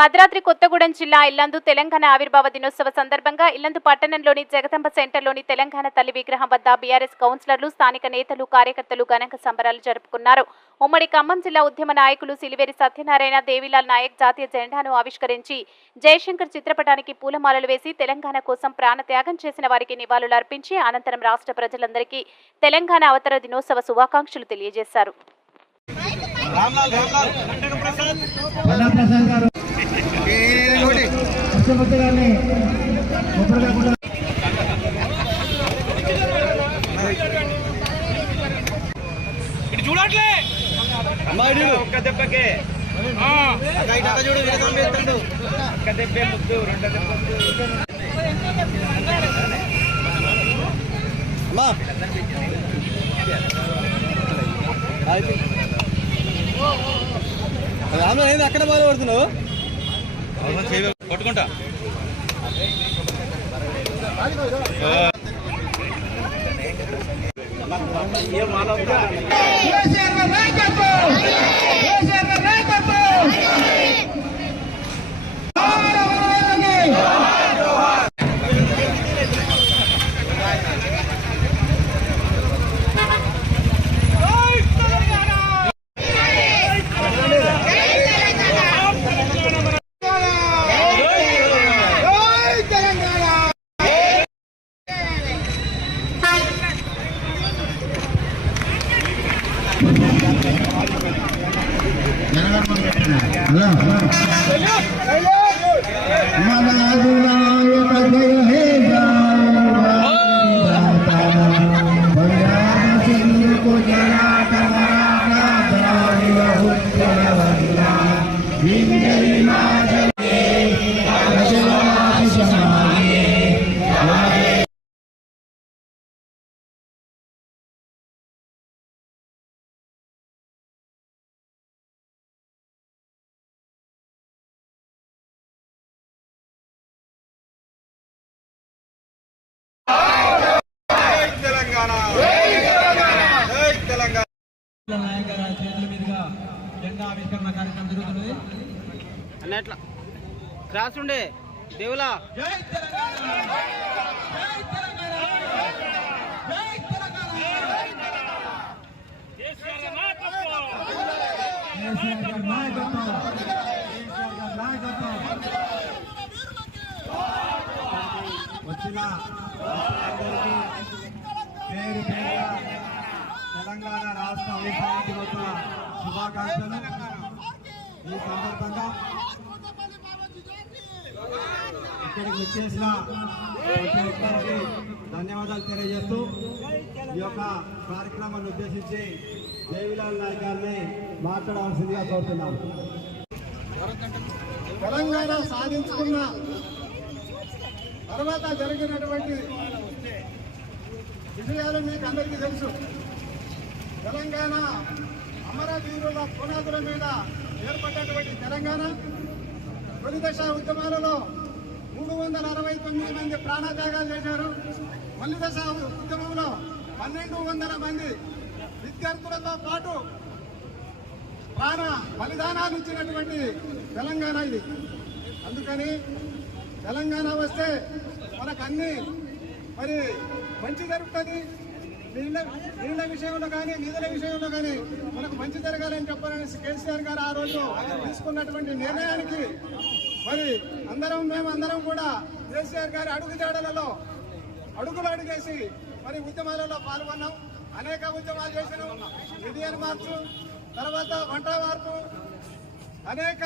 భద్రాద్రి కొత్తగూడెం జిల్లా ఇల్లందు తెలంగాణ ఆవిర్భావ దినోత్సవ సందర్భంగా ఇల్లందు పట్టణంలోని జగదంబ సెంటర్లోని తెలంగాణ తల్లి విగ్రహం వద్ద బీఆర్ఎస్ కౌన్సిలర్లు స్థానిక నేతలు కార్యకర్తలు ఘనంగా సంబరాలు జరుపుకున్నారు. ఉమ్మడి ఖమ్మం జిల్లా ఉద్యమ నాయకులు సిలివేరి సత్యనారాయణ దేవిలాల్ నాయక్ జాతీయ జెండాను ఆవిష్కరించి జయశంకర్ చిత్రపటానికి పూలమాలలు వేసి తెలంగాణ కోసం ప్రాణత్యాగం చేసిన వారికి నివాళులు అర్పించి అనంతరం రాష్ట్ర ప్రజలందరికీ తెలంగాణ అవతర దినోత్సవ శుభాకాంక్షలు తెలియజేశారు. ఇటు చూడట్లే. ఒక్క దెబ్బకే. చూడు ఒక్క దెబ్బే ముద్దు రెండు దెబ్బ అక్కడ బాగా పడుతున్నావు పట్టుకుంటా. నాయకర్ జెండా ఆవిష్కరణ కార్యక్రమం జరుగుతున్నది. అన్నట్ల క్రాస్ ఉండే. దేవులా? వచ్చిన పేరు పేరుగా తెలంగాణ! రాష్ట్ర శుభాకాంక్షలు. ఈ సందర్భంగా ఇక్కడికి వచ్చేసిన ప్రతి ఒక్కరికి ధన్యవాదాలు తెలియజేస్తూ ఈ యొక్క కార్యక్రమాన్ని ఉద్దేశించి దేవిలాల్ నాయక్ గారిని మాట్లాడవలసిందిగా కోరుతున్నాను. తెలంగాణ సాధించుకున్న తర్వాత జరిగినటువంటి విషయాలు మీకు అందరికీ తెలుసు. తెలంగాణ అమరవీరుల పునాదుల మీద ఏర్పడినటువంటి తెలంగాణ తొలిదశ ఉద్యమాలలో మూడు వందల అరవై తొమ్మిది మంది ప్రాణత్యాగాలు చేశారు. మల్లిదశ ఉద్యమంలో పన్నెండు వందల మంది విద్యార్థులతో పాటు ప్రాణ బలిదానాలు ఇచ్చినటువంటి తెలంగాణ ఇది. అందుకని తెలంగాణ వస్తే మనకు అన్ని మరి మంచి జరుగుతుంది. నీళ్ళ నీళ్ళ విషయంలో కానీ నిధుల విషయంలో కానీ మనకు మంచి జరగాలని చెప్పాలని కేసీఆర్ గారు ఆ రోజు తీసుకున్నటువంటి నిర్ణయానికి మరి అందరం మేము అందరం కూడా కేసీఆర్ గారి అడుగుజాడలలో అడుగులు అడుగేసి మరి ఉద్యమాలలో పాల్గొన్నాం. అనేక ఉద్యమాలు చేసినాం. విధియన్ మార్చు తర్వాత వంట మార్పు అనేక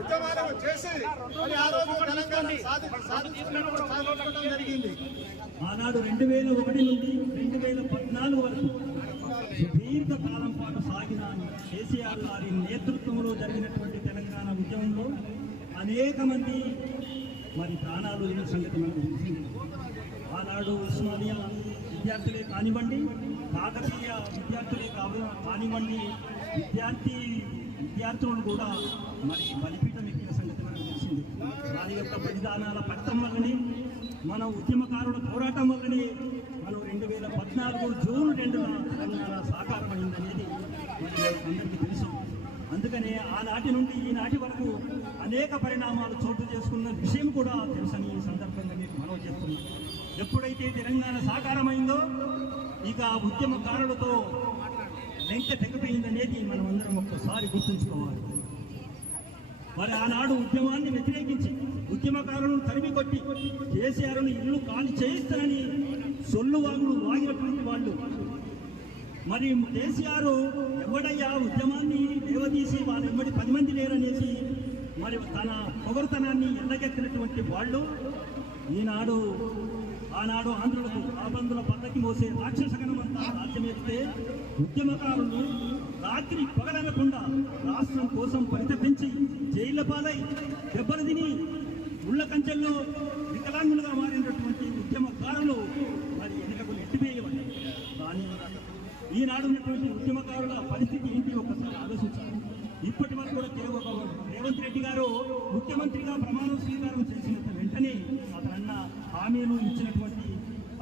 ఉద్యమాలు చేసి మరి ఆ రోజు తెలంగాణ సాధించడం జరిగింది. ఆనాడు రెండు వేల ఒకటి నుండి రెండు వేల పద్నాలుగు వరకు దీర్ఘకాలం పాటు సాగిన కేసీఆర్ గారి నేతృత్వంలో జరిగినటువంటి తెలంగాణ ఉద్యమంలో అనేక మంది మరి ప్రాణాలు లేని సంగతి మనకు తెలిసింది. ఆనాడు ఉస్మానియా విద్యార్థులే కానివ్వండి కాకతీయ విద్యార్థులే కావ కానివ్వండి విద్యార్థి విద్యార్థులను కూడా మరి బలిపీఠం ఎక్కిన సంగతి మనకు తెలిసింది. వారి యొక్క బలిదానాల పట్టం వల్లనే మన ఉద్యమకారుల పోరాటం వల్లనే మనం రెండు వేల పద్నాలుగు జూన్ రెండున తెలంగాణ సాకారమైందనేది అందరికీ తెలుసు. అందుకనే ఆనాటి నుండి ఈనాటి వరకు అనేక పరిణామాలు చోటు చేసుకున్న విషయం కూడా తెలుసని ఈ సందర్భంగా మీకు మనవి చేస్తున్నాను ఎప్పుడైతే తెలంగాణ సాకారమైందో ఇక ఆ ఉద్యమకారులతో లెంక తెగిపోయిందనేది మనం అందరం ఒక్కసారి గుర్తుంచుకోవాలి. మరి ఆనాడు ఉద్యమాన్ని వ్యతిరేకించి ఉద్యమకారులను తరిమి కొట్టి కేసీఆర్ను ఇల్లు ఖాళీ చేయిస్తానని సొల్లు వాగులు వాగినటువంటి వాళ్ళు. మరి కేసీఆర్ ఎవడయ్యా ఉద్యమాన్ని లేవదీసి వాళ్ళు ఎవరి పది మంది లేరనేసి మరి తన పొగరుతనాన్ని ఎండగెత్తినటువంటి వాళ్ళు ఈనాడు ఆనాడు ఆంధ్రులకు ఆబంధుల పల్లకి మోసే రాక్షసగణమంతా రాజ్యమేస్తే ఉద్యమకారులు రాత్రి పగలనకుండా రాష్ట్రం కోసం పరితపించి జైళ్ళ పాలై దెబ్బలు తిని ఉళ్ళ కంచెల్లో వికలాంగులుగా మారిన ఉద్యమకారులు మరి ఎన్నికకు నెట్టివేయబడ్డారు కానీ ఈనాడు ఉన్నటువంటి ఉద్యమకారుల పరిస్థితి ఏంటి ఒకసారి ఆలోచించాలి ఇప్పటి వరకు కూడా కేవలం రేవంత్ రెడ్డి గారు ముఖ్యమంత్రిగా ప్రమాణ స్వీకారం చేసిన వెంటనే అతను అన్న హామీలు ఇచ్చినటువంటి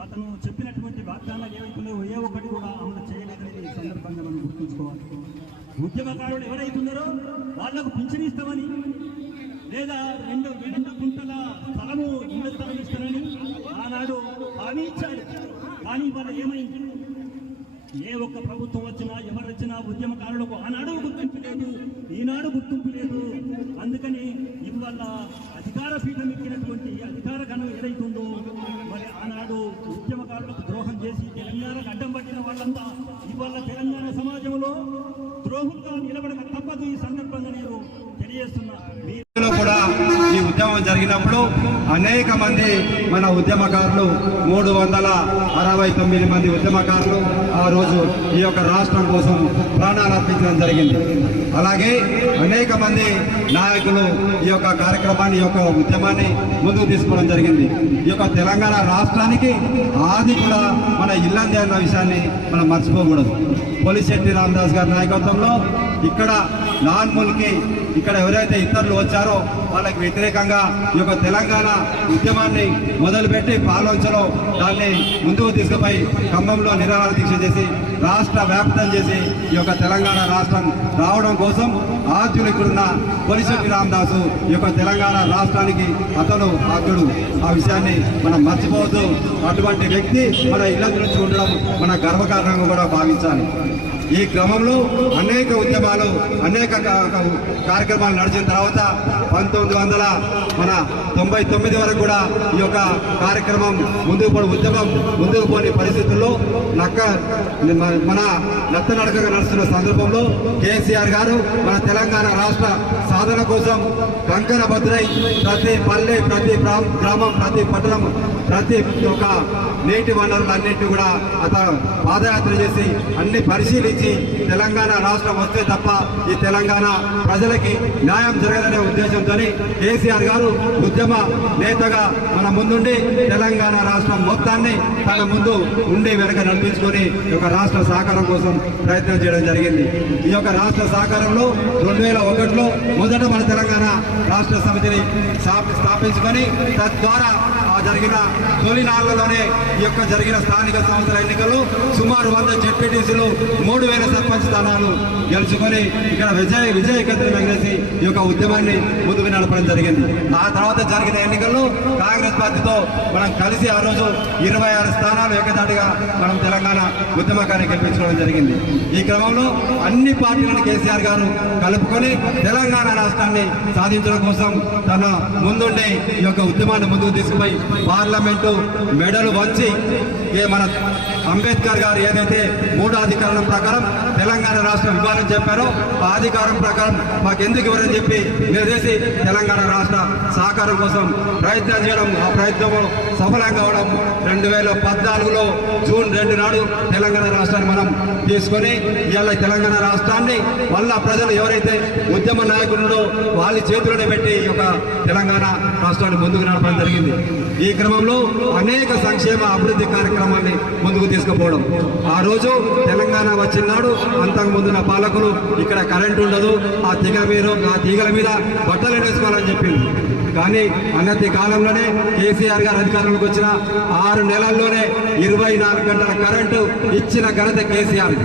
అతను చెప్పినటువంటి వాగ్దానాలు ఏవైతున్నాయో ఏ ఒక్కటి కూడా అమలు చేయలేదనేది ఈ సందర్భంగా మనం గుర్తుంచుకోవాలి ఉద్యమకారులు ఎవరైతున్నారో వాళ్ళకు పింఛనిస్తామని లేదా రెండు రెండు గుంటల స్థలము ఇళ్ళ స్థలం ఇస్తారని ఆనాడు హామీ ఇచ్చాడు. కానీ వాళ్ళు ఏమైంది? ఏ ఒక్క ప్రభుత్వం వచ్చినా ఎవరు వచ్చినా ఉద్యమకారులకు ఆనాడు గుర్తింపు లేదు ఈనాడు గుర్తింపు లేదు. అందుకని ఇవాళ అధికార పీఠం ఎక్కినటువంటి అధికార గణం ఏదైతుందో మరి ఆనాడు ఉద్యమకారులకు ద్రోహం చేసి తెలంగాణకు అడ్డం పట్టిన వాళ్ళంతా ఇవాళ తెలంగాణ సమాజంలో ద్రోహులుగా నిలబడక తప్పదు ఈ సందర్భంగా నేను తెలియజేస్తున్నా. ఉద్యమం జరిగినప్పుడు అనేక మంది మన ఉద్యమకారులు మూడు వందల అరవై తొమ్మిది మంది ఉద్యమకారులు ఆ రోజు ఈ యొక్క రాష్ట్రం కోసం ప్రాణాలు అర్పించడం జరిగింది. అలాగే అనేక మంది నాయకులు ఈ యొక్క కార్యక్రమాన్ని ఈ యొక్క ఉద్యమాన్ని ముందుకు తీసుకోవడం జరిగింది. ఈ యొక్క తెలంగాణ రాష్ట్రానికి ఆది కూడా మన ఇల్లంది అన్న విషయాన్ని మనం మర్చిపోకూడదు. పొలిశెట్టి రామదాస్ గారి నాయకత్వంలో ఇక్కడ నాన్ ఇక్కడ ఎవరైతే ఇతరులు వచ్చారో వాళ్ళకి వ్యతిరేకంగా ఈ యొక్క తెలంగాణ ఉద్యమాన్ని మొదలుపెట్టి పాలోంచలో దాన్ని ముందుకు తీసుకుపోయి ఖమ్మంలో నిరాహార దీక్ష చేసి రాష్ట్ర వ్యాప్తం చేసి ఈ యొక్క తెలంగాణ రాష్ట్రం రావడం కోసం ఆద్యులు ఇక్కడున్న పొలిశెట్టి రామదాసు ఈ యొక్క తెలంగాణ రాష్ట్రానికి అతను అతడు ఆ విషయాన్ని మనం మర్చిపోవద్దు. అటువంటి వ్యక్తి మన ఇళ్ళ నుంచి ఉండడం మన గర్వకారణంగా కూడా భావించాలి. ఈ క్రమంలో అనేక ఉద్యమాలు అనేక కార్యక్రమాలు నడిచిన తర్వాత పంతొమ్మిది వందల మన తొంభై తొమ్మిది వరకు కూడా ఈ యొక్క కార్యక్రమం ముందుకు పోని ఉద్యమం ముందుకు పోని పరిస్థితుల్లో నక్క మన- నత్తనడకగా నడుస్తున్న సందర్భంలో కేసీఆర్ గారు మన తెలంగాణ రాష్ట్ర సాధన కోసం కంకణ భద్రై ప్రతి పల్లె ప్రతి గ్రామం గ్రామం ప్రతి పట్టణం ప్రతి ఒక్క నీటి వనరులన్నింటినీ కూడా అతను పాదయాత్ర చేసి అన్ని పరిశీలించి తెలంగాణ రాష్ట్రం వస్తే తప్ప ఈ తెలంగాణ ప్రజలకి న్యాయం జరగదనే ఉద్దేశంతో కేసీఆర్ గారు ఉద్యమ నేతగా మన ముందుండి తెలంగాణ రాష్ట్రం మొత్తాన్ని తన ముందు ఉండి వెనక నడిపించుకొని ఈ యొక్క రాష్ట్ర సహకారం కోసం ప్రయత్నం చేయడం జరిగింది. ఈ యొక్క రాష్ట్ర సహకారంలో రెండు వేల ఒకటిలో మొదట మన తెలంగాణ రాష్ట్ర సమితిని స్థాపించుకొని తద్వారా జరిగిన తొలినాళ్ళలోనే ఈ యొక్క జరిగిన స్థానిక సంస్థల ఎన్నికల్లో సుమారు వంద జెడ్పీటీసీలు మూడు వేల సర్పంచ్ స్థానాలు గెలుచుకొని ఇక్కడ విజయ విజయకేతనం ఎగరేసి ఈ యొక్క ఉద్యమాన్ని ముందుకు నడపడం జరిగింది. ఆ తర్వాత జరిగిన ఎన్నికల్లో కాంగ్రెస్ పార్టీతో మనం కలిసి ఆ రోజు ఇరవై ఆరు స్థానాలు ఏకదాటిగా మనం తెలంగాణ ఉద్యమకాన్ని గెలిపించుకోవడం జరిగింది. ఈ క్రమంలో అన్ని పార్టీలను కేసీఆర్ గారు కలుపుకొని తెలంగాణ రాష్ట్రాన్ని సాధించడం కోసం తన ముందుండి ఈ యొక్క ఉద్యమాన్ని ముందుకు తీసుకుపోయి పార్లమెంటు మెడలు వచ్చి మన అంబేద్కర్ గారు ఏదైతే మూడాధికారం ప్రకారం తెలంగాణ రాష్ట్రం ఇవ్వాలని చెప్పారో ఆ అధికారం ప్రకారం మాకెందుకు ఇవ్వరని చెప్పి నిలదీసి తెలంగాణ రాష్ట్ర సహకారం కోసం ప్రయత్నం చేయడం ఆ ప్రయత్నం సఫలం కావడం రెండు వేల పద్నాలుగులో జూన్ రెండు నాడు తెలంగాణ రాష్ట్రాన్ని మనం తీసుకొని ఇవాళ తెలంగాణ రాష్ట్రాన్ని మళ్ళా ప్రజలు ఎవరైతే ఉద్యమ నాయకులున్నారో వాళ్ళ చేతిలోనే పెట్టి ఈ యొక్క తెలంగాణ రాష్ట్రాన్ని ముందుకు నడపడం జరిగింది. ఈ క్రమంలో అనేక సంక్షేమ అభివృద్ధి కార్యక్రమాన్ని ముందుకు తీసుకుపోవడం. ఆ రోజు తెలంగాణ వచ్చిన నాడు నా పాలకులు ఇక్కడ కరెంట్ ఉండదు. ఆ తీగ మీద ఆ తీగల మీద బట్టలు వేసుకోవాలని చెప్పింది. కానీ అన్నతి కాలంలోనే కేసీఆర్ గారు అధికారంలోకి వచ్చిన ఆరు నెలల్లోనే ఇరవై నాలుగు గంటల కరెంటు ఇచ్చిన ఘనత కేసీఆర్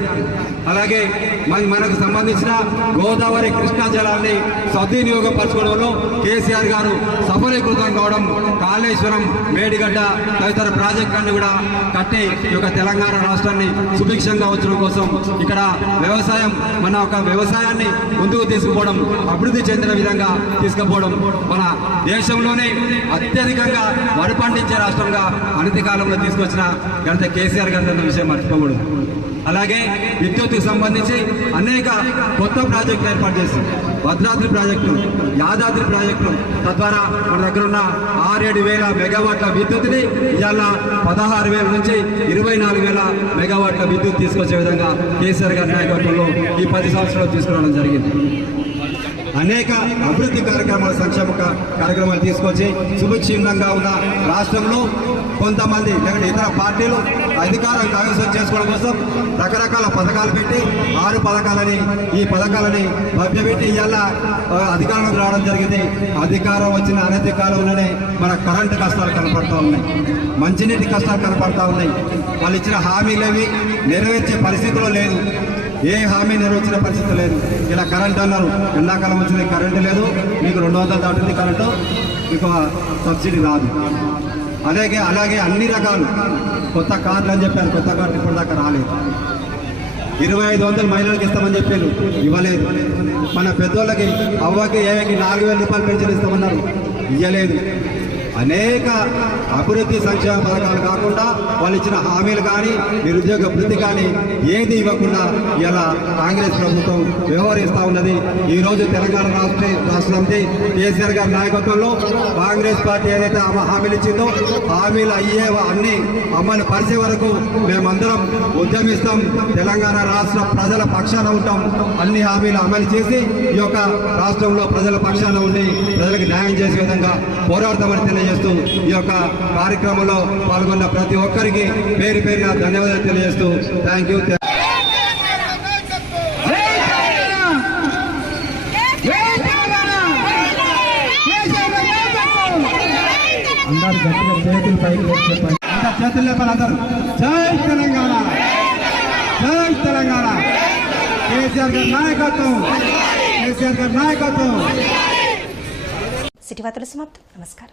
అలాగే మరి మనకు సంబంధించిన గోదావరి కృష్ణా జలాన్ని సద్వినియోగపరచుకోవడంలో కేసీఆర్ గారు సఫలీకృతం కావడం కాళేశ్వరం మేడిగడ్డ తదితర ప్రాజెక్టులను కూడా కట్టి ఈ యొక్క తెలంగాణ రాష్ట్రాన్ని సుభిక్షంగా ఉంచడం కోసం ఇక్కడ వ్యవసాయం మన ఒక వ్యవసాయాన్ని ముందుకు తీసుకుపోవడం అభివృద్ధి చెందిన విధంగా తీసుకుపోవడం మన దేశంలోనే అత్యధికంగా వరి పండించే రాష్ట్రంగా అనతి కాలంలో తీసుకొచ్చిన ఘనత కేసీఆర్ గారి విషయం మర్చిపోకూడదు. అలాగే విద్యుత్తుకు సంబంధించి అనేక కొత్త ప్రాజెక్టులు ఏర్పాటు చేశాం భద్రాద్రి ప్రాజెక్టులు యాదాద్రి ప్రాజెక్టులు తద్వారా మన దగ్గర ఉన్న ఆరేడు వేల మెగావాట్ల విద్యుత్ని ఇవాళ పదహారు వేల నుంచి ఇరవై నాలుగు వేల మెగావాట్ల విద్యుత్ తీసుకొచ్చే విధంగా కేసీఆర్ గారి నాయకత్వంలో ఈ పది సంవత్సరాలు తీసుకురావడం జరిగింది. అనేక అభివృద్ధి కార్యక్రమాల సంక్షేమ కార్యక్రమాలు తీసుకొచ్చి సుభిక్షంగా ఉన్న రాష్ట్రంలో కొంతమంది లేకపోతే ఇతర పార్టీలు అధికారం కైవసం చేసుకోవడం కోసం రకరకాల పథకాలు పెట్టి ఆరు పథకాలని ఈ పథకాలని మభ్యపెట్టి ఇవాళ అధికారంలోకి రావడం జరిగింది. అధికారం వచ్చిన అనతి కాలంలోనే మన కరెంటు కష్టాలు కనపడుతూ ఉన్నాయి. మంచినీటి కష్టాలు కనపడుతూ ఉన్నాయి. వాళ్ళు ఇచ్చిన హామీలేవి నెరవేర్చే పరిస్థితిలో లేదు. ఏ హామీ నెరవేర్చిన పరిస్థితి లేదు. ఇలా కరెంట్ అన్నారు. ఎండాకాలం వచ్చింది కరెంటు లేదు. మీకు రెండు వందలు దాటుతుంది కరెంటు. మీకు సబ్సిడీ రాదు. అలాగే అలాగే అన్ని రకాలు కొత్త కార్లు అని చెప్పారు. కొత్త కార్లు ఇప్పుడు దాకా రాలేదు. ఇరవై ఐదు వందలు మహిళలకు ఇస్తామని చెప్పారు. ఇవ్వలేదు. మన పెద్దోళ్ళకి అవ్వకి ఏవకి నాలుగు వేల రూపాయలు పెన్షన్ ఇస్తామన్నారు. ఇవ్వలేదు అనేక అభివృద్ధి సంక్షేమ పథకాలు కాకుండా వాళ్ళు ఇచ్చిన హామీలు కానీ నిరుద్యోగ వృద్ధి కానీ ఏది ఇవ్వకుండా ఇలా కాంగ్రెస్ ప్రభుత్వం వ్యవహరిస్తూ ఉన్నది. ఈ రోజు తెలంగాణ రాష్ట్ర రాష్ట్రంకి కేసీఆర్ గారి నాయకత్వంలో కాంగ్రెస్ పార్టీ ఏదైతే ఆమె హామీలు ఇచ్చిందో హామీలు అయ్యే అన్ని అమలు పరిచే వరకు మేమందరం ఉద్యమిస్తాం. తెలంగాణ రాష్ట్ర ప్రజల పక్షాన ఉంటాం. అన్ని హామీలు అమలు చేసి ఈ యొక్క రాష్ట్రంలో ప్రజల పక్షాన ఉండి ప్రజలకు న్యాయం చేసే విధంగా పోరాడతామని తెలియజేస్తూ ఈ యొక్క కార్యక్రమంలో పాల్గొన్న ప్రతి ఒక్కరికి పేరు పేరున ధన్యవాదాలు తెలియజేస్తూ థ్యాంక్ యూ అందరు గట్టిగా చేతులు పైకి లేపి చెప్పండి ఇంకా చేతులు లేపాలి అందరూ. జై తెలంగాణ. జై తెలంగాణ. కేసీఆర్ గారి నాయకత్వం. కేసీఆర్ గారి నాయకత్వం. సిటీ వార్తలు సమాప్తం. నమస్కారం.